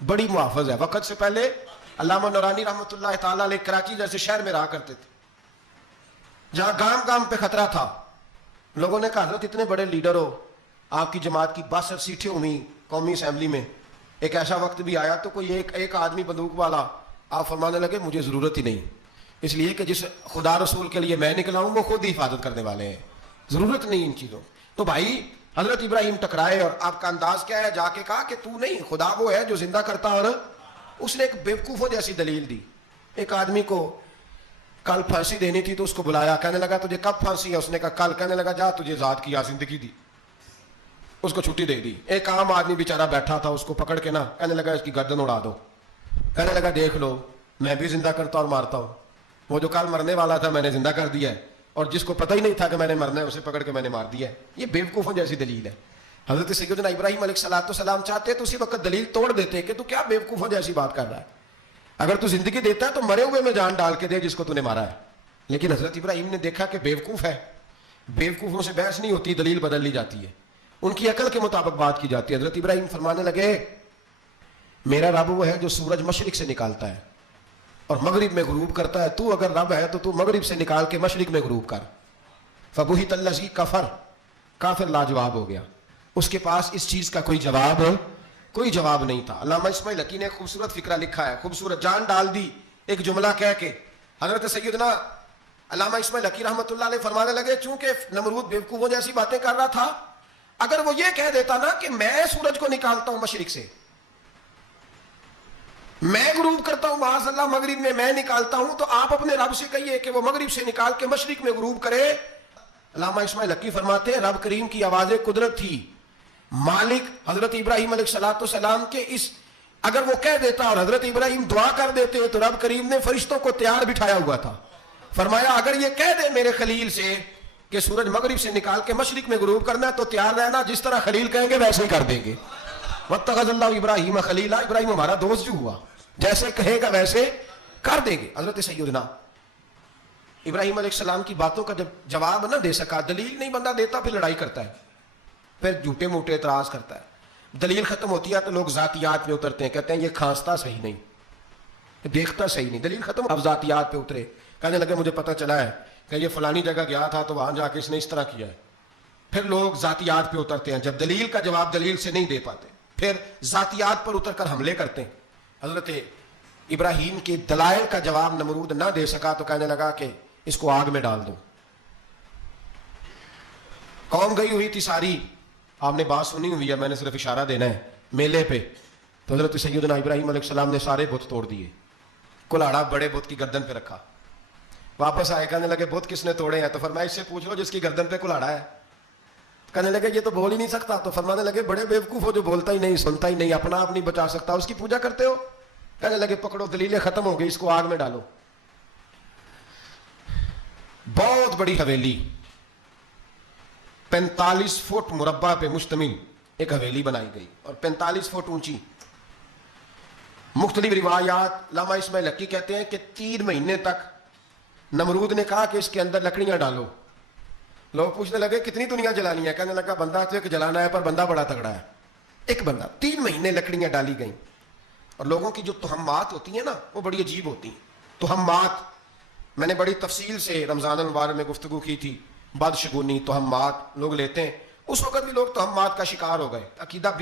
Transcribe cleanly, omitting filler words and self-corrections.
بڑی محافظ ہے. وقت سے پہلے علامہ نورانی رحمۃ اللہ تعالیٰ علیہ کراچی جیسے شہر میں رہا کرتے تھے جہاں گام گام پہ خطرہ تھا. لوگوں نے کہا حضرت اتنے بڑے لیڈر ہو, آپ کی جماعت کی 62 سیٹیں ہوئی قومی اسمبلی میں, ایک ایسا وقت بھی آیا تو کوئی ایک آدمی بندوق والا, آپ فرمانے لگے مجھے ضرورت ہی نہیں, اس لیے کہ جس خدا رسول کے لیے میں نکلا ہوں وہ خود ہی حفاظت کرنے والے ہیں, ضرورت نہیں ان چیزوں. تو بھائی حضرت ابراہیم ٹکرائے اور آپ کا انداز کیا ہے, جا کے کہا کہ تو نہیں, خدا وہ ہے جو زندہ کرتا. اور اس نے ایک بیوقوفوں جیسی دلیل دی. ایک آدمی کو کل پھانسی دینی تھی تو اس کو بلایا, کہنے لگا تجھے کب پھانسی ہے, اس نے کہا کل, کہنے لگا جا تجھے ذات کی زندگی دی, اس کو چھٹی دے دی. ایک عام آدمی بیچارہ بیٹھا تھا, اس کو پکڑ کے نا کہنے لگا اس کی گردن اڑا دو, کہنے لگا دیکھ لو میں بھی زندہ کرتا اور مارتا ہوں, وہ جو کل مرنے والا تھا میں نے زندہ کر دیا ہے, اور جس کو پتہ ہی نہیں تھا کہ میں نے مرنا ہے اسے پکڑ کے میں نے مار دیا ہے. یہ بیوقوفوں جیسی دلیل ہے. حضرت سیدنا ابراہیم علیہ السلام چاہتے تو اسی وقت دلیل توڑ دیتے کہ تو کیا بیوقوفوں جیسی بات کر رہا ہے, اگر تو زندگی دیتا ہے تو مرے ہوئے میں جان ڈال کے دے جس کو تو نے مارا ہے. لیکن حضرت ابراہیم نے دیکھا کہ بیوقوف ہے, بیوقوفوں سے بحث نہیں ہوتی, دلیل بدل لی جاتی ہے, ان کی عقل کے مطابق بات کی جاتی ہے. حضرت ابراہیم فرمانے لگے میرا رب وہ ہے جو سورج مشرق سے نکالتا ہے اور مغرب میں غروب کرتا ہے, تو اگر رب ہے تو مغرب سے نکال کے مشرق میں غروب کر. فبہت الذی کفر, کافر لاجواب ہو گیا, اس کے پاس اس چیز کا کوئی جواب نہیں تھا. علامہ اسماعیل حقی نے خوبصورت فقرہ لکھا ہے, خوبصورت جان ڈال دی ایک جملہ کہہ کے. حضرت سیدنا علامہ اسماعیل حقی رحمۃ اللہ علیہ فرمانے لگے چونکہ نمرود بیوقوفوں جیسی باتیں کر رہا تھا, اگر وہ یہ کہہ دیتا نا کہ میں سورج کو نکالتا ہوں مشرق سے, میں غروب کرتا ہوں معاذ اللہ مغرب میں نکالتا ہوں, تو آپ اپنے رب سے کہیے کہ وہ مغرب سے نکال کے مشرق میں غروب کرے. علامہ اسماعیل حقی فرماتے ہیں رب کریم کی آواز قدرت تھی, مالک حضرت ابراہیم علیہ السلام کے اس, اگر وہ کہہ دیتا اور حضرت ابراہیم دعا کر دیتے تو رب کریم نے فرشتوں کو تیار بٹھایا ہوا تھا. فرمایا اگر یہ کہہ دے میرے خلیل سے کہ سورج مغرب سے نکال کے مشرق میں غروب کرنا ہے تو تیار رہنا, جس طرح خلیل کہیں گے ویسے ہی کر دیں گے. واتخذ اللہ ابراہیم خلیلا, ابراہیم ہمارا دوست جو ہوا, جیسے کہے گا ویسے کر دیں گے. حضرت سیدنا ابراہیم علیہ السلام کی باتوں کا جب جواب نہ دے سکا, دلیل نہیں بندہ دیتا پھر لڑائی کرتا ہے, پھر جھوٹے موٹے اعتراض کرتا ہے. دلیل ختم ہوتی ہے تو لوگ ذاتیات پہ اترتے ہیں, کہتے ہیں یہ کھانستا صحیح نہیں, دیکھتا صحیح نہیں. دلیل ختم, اب ذاتیات پہ اترے, کہنے لگے مجھے پتہ چلا ہے کہ یہ فلانی جگہ گیا تھا تو وہاں جا کے اس نے اس طرح کیا ہے. پھر لوگ ذاتیات پہ اترتے ہیں, جب دلیل کا جواب دلیل سے نہیں دے پاتے پھر ذاتیات پر اتر کر حملے کرتے ہیں. حضرت ابراہیم کے دلائل کا جواب نمرود نہ دے سکا تو کہنے لگا کہ اس کو آگ میں ڈال دو. قوم گئی ہوئی تھی ساری, آپ نے بات سنی ہوئی ہے, میں نے صرف اشارہ دینا ہے, میلے پہ. تو حضرت سیدنا ابراہیم علیہ السلام نے سارے بت توڑ دیے, کلاڑا بڑے بت کی گردن پہ رکھا. واپس آئے, کہنے لگے بت کس نے توڑے ہیں, تو فرمایا اس سے پوچھ لو جس کی گردن پہ کلاڑا ہے. کہنے لگے یہ تو بول ہی نہیں سکتا, تو فرمانے لگے بڑے بیوقوف ہو جو بولتا ہی نہیں, سنتا ہی نہیں, اپنا آپ نہیں بچا سکتا, اس کی پوجا کرتے ہو. کہنے لگے پکڑو دلیلیں ختم ہو گئی, اس کو آگ میں ڈالو. بہت بڑی حویلی 45 فٹ مربع پہ مشتمل ایک حویلی بنائی گئی اور 45 فٹ اونچی. مختلف روایات, علامہ اسماعیل حقی کہتے ہیں کہ 3 مہینے تک نمرود نے کہا کہ اس کے اندر لکڑیاں ڈالو. لوگ پوچھنے لگے کتنی دنیا جلانی ہے, کہنے لگا بندہ تو ایک جلانا ہے پر بندہ بڑا تگڑا ہے, ایک بندہ. 3 مہینے لکڑیاں ڈالی گئیں. اور لوگوں کی جو تہمات ہوتی ہیں نا وہ بڑی عجیب ہوتی ہیں. تہمات میں نے بڑی تفصیل سے رمضان المبارک میں گفتگو کی تھی, بدشگونی, تہمات لوگ لیتے ہیں. اس وقت بھی لوگ تہمات کا شکار ہو گئے, عقیدہ